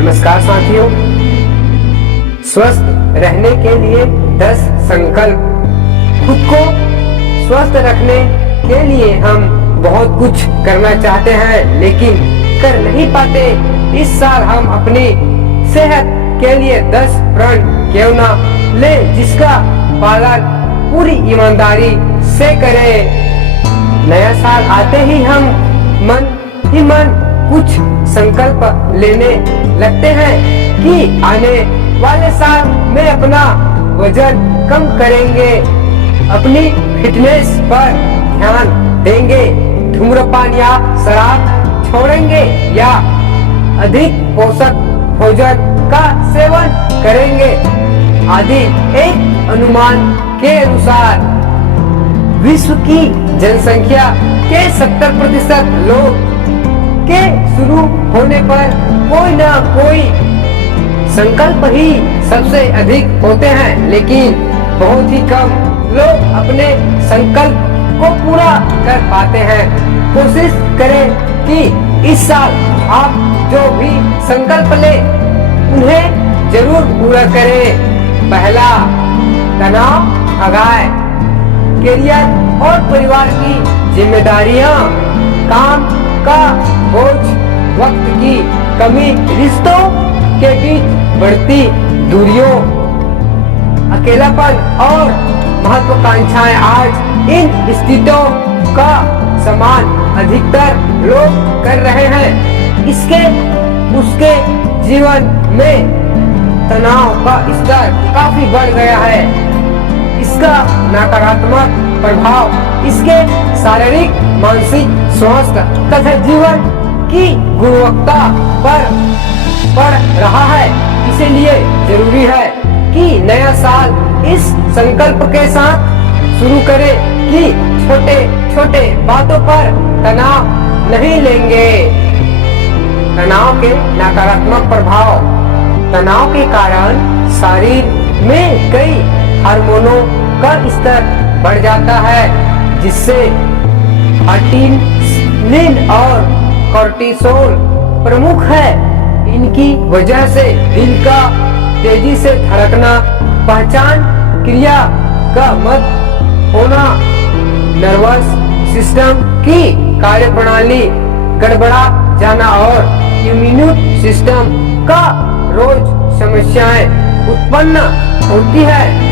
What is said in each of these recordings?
नमस्कार साथियों, स्वस्थ रहने के लिए 10 संकल्प। खुद को स्वस्थ रखने के लिए हम बहुत कुछ करना चाहते हैं लेकिन कर नहीं पाते। इस साल हम अपनी सेहत के लिए 10 प्रण क्यों ना ले, जिसका पालन पूरी ईमानदारी से करें। नया साल आते ही हम मन ही मन कुछ संकल्प लेने लगते हैं कि आने वाले साल में अपना वजन कम करेंगे, अपनी फिटनेस पर ध्यान देंगे, धूम्रपान या शराब छोड़ेंगे या अधिक पोषक भोजन का सेवन करेंगे आदि। एक अनुमान के अनुसार विश्व की जनसंख्या के 70% लोग के शुरू होने पर कोई ना कोई संकल्प ही सबसे अधिक होते हैं, लेकिन बहुत ही कम लोग अपने संकल्प को पूरा कर पाते हैं। कोशिश करें कि इस साल आप जो भी संकल्प ले उन्हें जरूर पूरा करें। पहला, तनाव भगाए। करियर और परिवार की जिम्मेदारियां, काम का बोझ, वक्त की कमी, रिश्तों के बीच बढ़ती दूरियों, अकेलापन और महत्वाकांक्षाएं। आज इन स्थितियों का सामना अधिकतर लोग कर रहे हैं। इसके उसके जीवन में तनाव का स्तर काफी बढ़ गया है। इसका नकारात्मक प्रभाव इसके शारीरिक, मानसिक स्वास्थ्य तथा जीवन की गुणवत्ता पर पड़ रहा है। इसीलिए जरूरी है कि नया साल इस संकल्प के साथ शुरू करें कि छोटे छोटे बातों पर तनाव नहीं लेंगे। तनाव के नकारात्मक प्रभाव। तनाव के कारण शरीर में कई हार्मोनों का स्तर बढ़ जाता है, जिससे एड्रेनलिन और कोर्टिसोल प्रमुख है। इनकी वजह से दिल का तेजी से धड़कना, पहचान क्रिया का मत होना, नर्वस सिस्टम की कार्यप्रणाली गड़बड़ा जाना और इम्यून सिस्टम का रोज समस्याएं उत्पन्न होती है।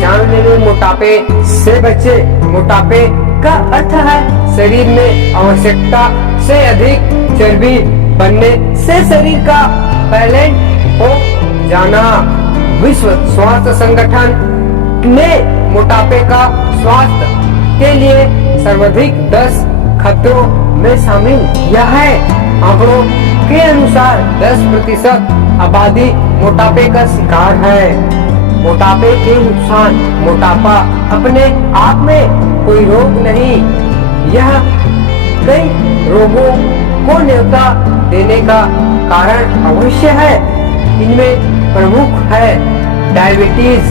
जानने में मोटापे से बचे। मोटापे का अर्थ है शरीर में आवश्यकता से अधिक चर्बी बनने से शरीर का बैलेंस हो जाना। विश्व स्वास्थ्य संगठन ने मोटापे का स्वास्थ्य के लिए सर्वाधिक 10 खतरों में शामिल किया है। आंकड़ों के अनुसार 10% आबादी मोटापे का शिकार है। मोटापे के नुकसान। मोटापा अपने आप में कोई रोग नहीं, यह कई रोगों को न्योता देने का कारण अवश्य है। इनमें प्रमुख है डायबिटीज,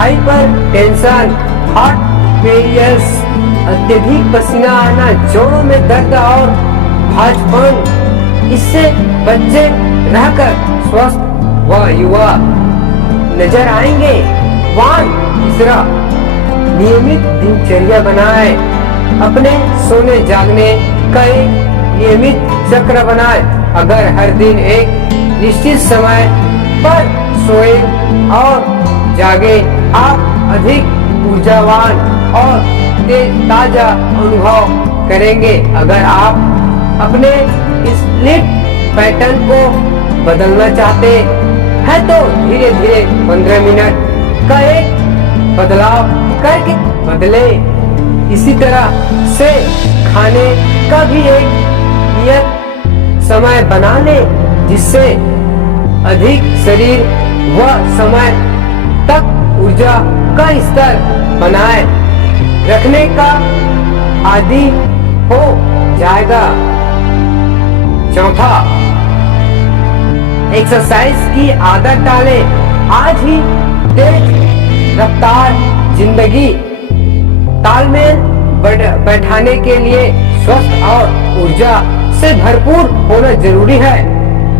हाइपरटेंशन, हार्ट फेलियर, अत्यधिक पसीना आना, जोड़ों में दर्द और भाजपन। इससे बच्चे रहकर स्वस्थ व युवा नजर आएंगे। तीसरा, नियमित दिनचर्या बनाए। अपने सोने जागने का एक नियमित चक्र बनाए। अगर हर दिन एक निश्चित समय पर सोए और जागे, आप अधिक ऊर्जावान और ताजा अनुभव करेंगे। अगर आप अपने स्लीप पैटर्न को बदलना चाहते हैं तो धीरे धीरे 15 मिनट का एक बदलाव करके बदले। इसी तरह से खाने का भी एक नियत समय बना ले, जिससे अधिक शरीर व समय तक ऊर्जा का स्तर बनाए रखने का आदी हो जाएगा। चौथा, एक्सरसाइज की आदत डालें। आज ही तेज रफ्तार जिंदगी तालमेल बैठाने के लिए स्वस्थ और ऊर्जा से भरपूर होना जरूरी है।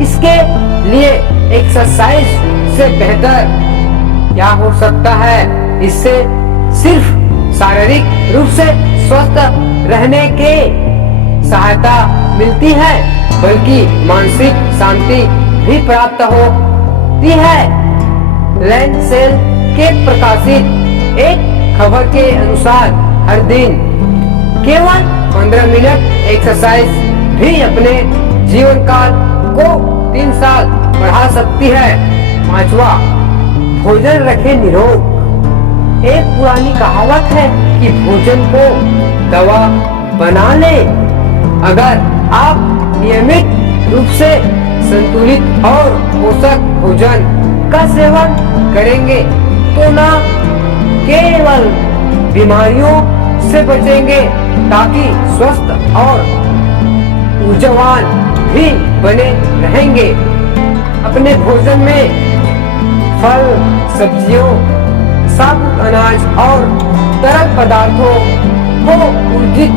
इसके लिए एक्सरसाइज से बेहतर क्या हो सकता है। इससे सिर्फ शारीरिक रूप से स्वस्थ रहने के सहायता मिलती है, बल्कि मानसिक शांति भी प्राप्त होती है। लैंसेल के प्रकाशित एक खबर के अनुसार हर दिन केवल 15 मिनट एक्सरसाइज भी अपने जीवन काल को 3 साल बढ़ा सकती है। 5वां, भोजन रखे निरोग। एक पुरानी कहावत है कि भोजन को दवा बना ले। अगर आप नियमित रूप से संतुलित और पोषक भोजन का सेवन करेंगे तो न केवल बीमारियों से बचेंगे, ताकि स्वस्थ और ऊर्जावान भी बने रहेंगे। अपने भोजन में फल, सब्जियों, साबुत अनाज और तरल पदार्थों को उचित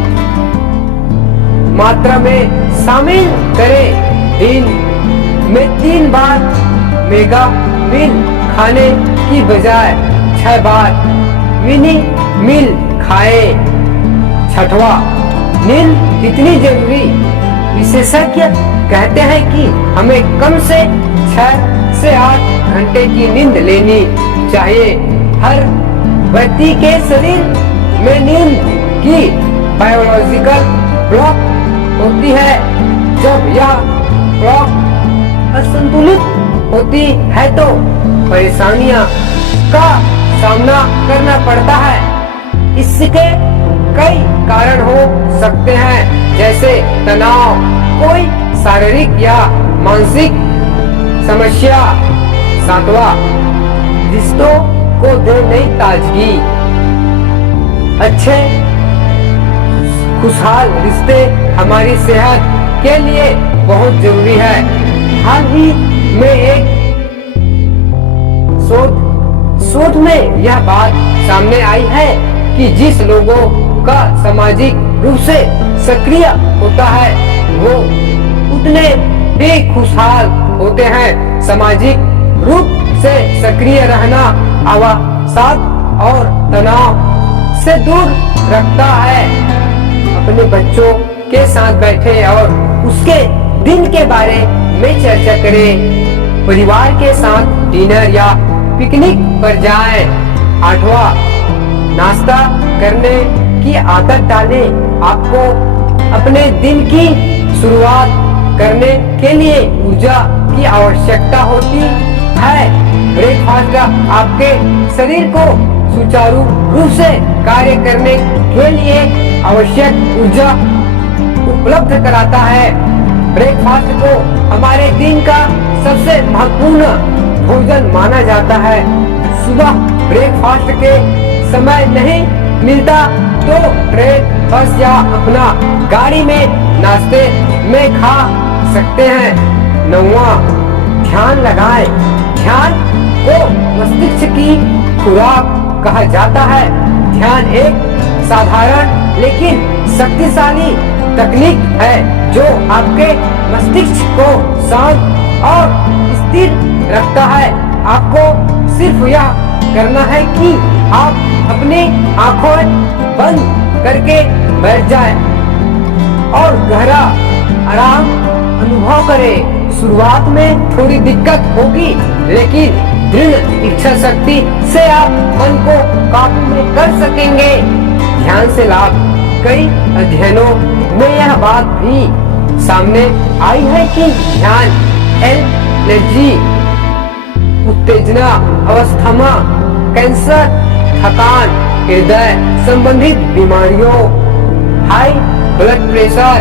मात्रा में शामिल करें। दिन में 3 बार मेगा मील खाने की बजाय 6 बार मिनी मील खाए। 6वां, नींद कितनी जरूरी। विशेषज्ञ कहते हैं कि हमें कम से 6 से 8 घंटे की नींद लेनी चाहिए। हर व्यक्ति के शरीर में नींद की बायोलॉजिकल क्लॉक होती है। जब यह क्लॉक असंतुलित होती है तो परेशानियां का सामना करना पड़ता है। इसके कई कारण हो सकते हैं, जैसे तनाव, कोई शारीरिक या मानसिक समस्या। 7वां, रिश्तों को दे नई ताजगी। अच्छे खुशहाल रिश्ते हमारी सेहत के लिए बहुत जरूरी है। हाल ही में एक शोध में यह बात सामने आई है कि जिस लोगों का सामाजिक रूप से सक्रिय होता है वो उतने भी खुशहाल होते हैं। सामाजिक रूप से सक्रिय रहना अवसाद और तनाव से दूर रखता है। अपने बच्चों के साथ बैठे और उसके दिन के बारे में चर्चा करें। परिवार के साथ डिनर या पिकनिक पर जाएं। 8वां, नाश्ता करने की आदत डालें। आपको अपने दिन की शुरुआत करने के लिए ऊर्जा की आवश्यकता होती है। ब्रेकफास्ट आपके शरीर को सुचारू रूप से कार्य करने के लिए आवश्यक ऊर्जा उपलब्ध कराता है। ब्रेकफास्ट को हमारे दिन का सबसे महत्वपूर्ण भोजन माना जाता है। सुबह ब्रेकफास्ट के समय नहीं मिलता तो ट्रेन, बस या अपना गाड़ी में नाश्ते में खा सकते हैं। 9वां, ध्यान लगाएं। ध्यान को मस्तिष्क की खुराक कहा जाता है। ध्यान एक साधारण लेकिन शक्तिशाली तकनीक है जो आपके मस्तिष्क को शांत और स्थिर रखता है। आपको सिर्फ यह करना है कि आप अपनी आंखों बंद करके बैठ जाएं और गहरा आराम अनुभव करें। शुरुआत में थोड़ी दिक्कत होगी, लेकिन दृढ़ इच्छा शक्ति से आप मन को काबू में कर सकेंगे। ध्यान से लाभ। कई अध्ययनों में यह बात भी सामने आई है कि ध्यान एलर्जी, उत्तेजना अवस्था, कैंसर, थकान, हृदय संबंधित बीमारियों, हाई ब्लड प्रेशर,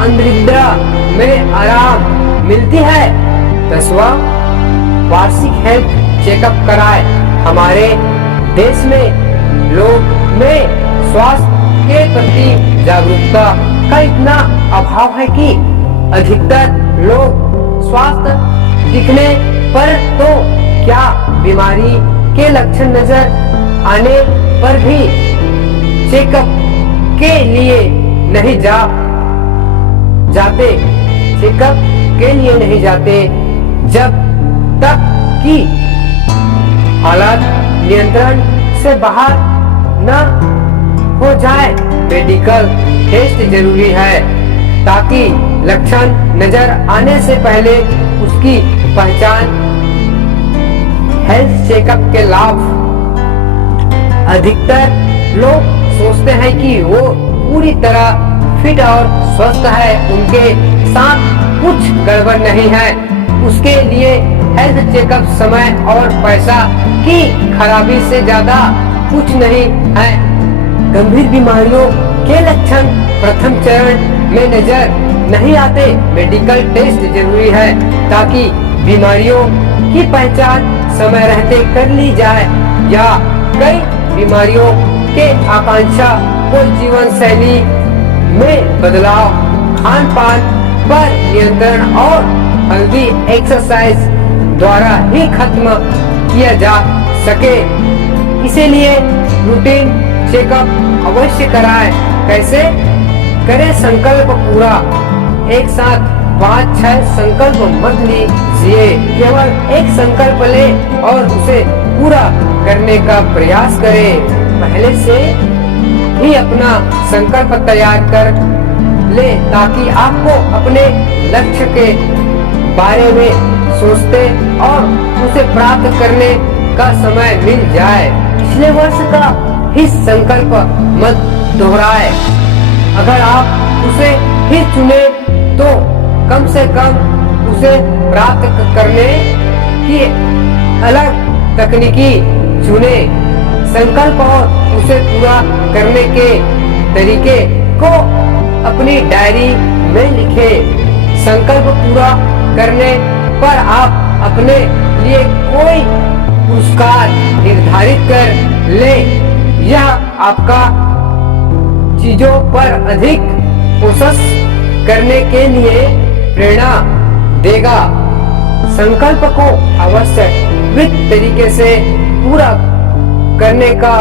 अनिद्रा में आराम मिलती है। 10वां, वार्षिक हेल्थ चेकअप कराएं। हमारे देश में लोग में स्वास्थ्य के प्रति जागरूकता का इतना अभाव है कि अधिकतर लोग स्वास्थ्य दिखने पर तो क्या बीमारी के लक्षण नजर आने पर भी चेकअप के लिए नहीं जाते। जब तक कि हालात नियंत्रण से बाहर न हो जाए मेडिकल टेस्ट जरूरी है, ताकि लक्षण नजर आने से पहले उसकी पहचान। हेल्थ चेकअप के लाभ। अधिकतर लोग सोचते हैं कि वो पूरी तरह फिट और स्वस्थ है, उनके साथ कुछ गड़बड़ नहीं है। उसके लिए हेल्थ चेकअप समय और पैसा की खराबी से ज्यादा कुछ नहीं है। गंभीर बीमारियों के लक्षण प्रथम चरण में नजर नहीं आते, मेडिकल टेस्ट जरूरी है, ताकि बीमारियों की पहचान समय रहते कर ली जाए, या कई बीमारियों के आकांक्षा को जीवन शैली में बदलाव, खान पान पर नियंत्रण और हेल्दी एक्सरसाइज द्वारा ही खत्म किया जा सके। इसीलिए रूटीन चेकअप अवश्य कराएं। कैसे करें संकल्प पूरा? एक साथ 5-6 संकल्प मत लीजिए, केवल एक संकल्प ले और उसे पूरा करने का प्रयास करें। पहले से ही अपना संकल्प तैयार कर ले, ताकि आपको अपने लक्ष्य के बारे में सोचते और उसे प्राप्त करने का समय मिल जाए। पिछले वर्ष का ही संकल्प मत दोहराए। अगर आप उसे ही चुने तो कम से कम उसे प्राप्त करने की अलग तकनीकी चुने। संकल्प और उसे पूरा करने के तरीके को अपनी डायरी में लिखे। संकल्प पूरा करने पर आप अपने लिए कोई पुरस्कार निर्धारित कर ले। यह आपका चीजों पर अधिक कोशिश करने के लिए प्रेरणा देगा। संकल्प को आवश्यक तरीके से पूरा करने का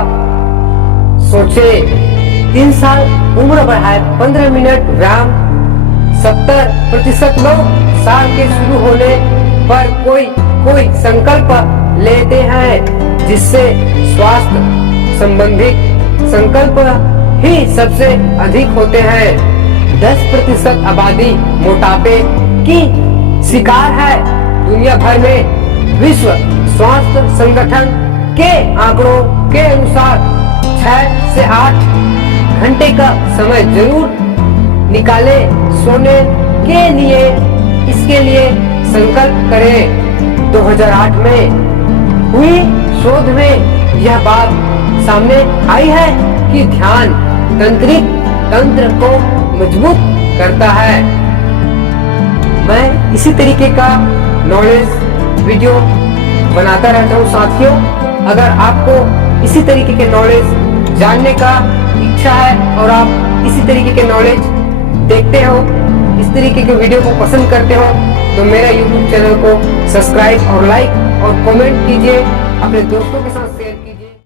सोचे। 3 साल उम्र बढ़ाए 15 मिनट व्यायाम। 70% लोग साल के शुरू होने पर कोई संकल्प लेते हैं, जिससे स्वास्थ्य संबंधित संकल्प ही सबसे अधिक होते हैं। 10% आबादी मोटापे की शिकार है। दुनिया भर में विश्व स्वास्थ्य संगठन के आंकड़ों के अनुसार 6 से 8 घंटे का समय जरूर निकाले सोने के लिए। इसके लिए संकल्प करें। 2008 में हुई शोध में यह बात सामने आई है कि ध्यान तंत्रिक तंत्र को मजबूत करता है। मैं इसी तरीके का नॉलेज वीडियो बनाता रहता हूँ साथियों। अगर आपको इसी तरीके के नॉलेज जानने का इच्छा है और आप इसी तरीके के नॉलेज देखते हो, इस तरीके के वीडियो को पसंद करते हो, तो मेरा YouTube चैनल को सब्सक्राइब और लाइक और कमेंट कीजिए। अपने दोस्तों के साथ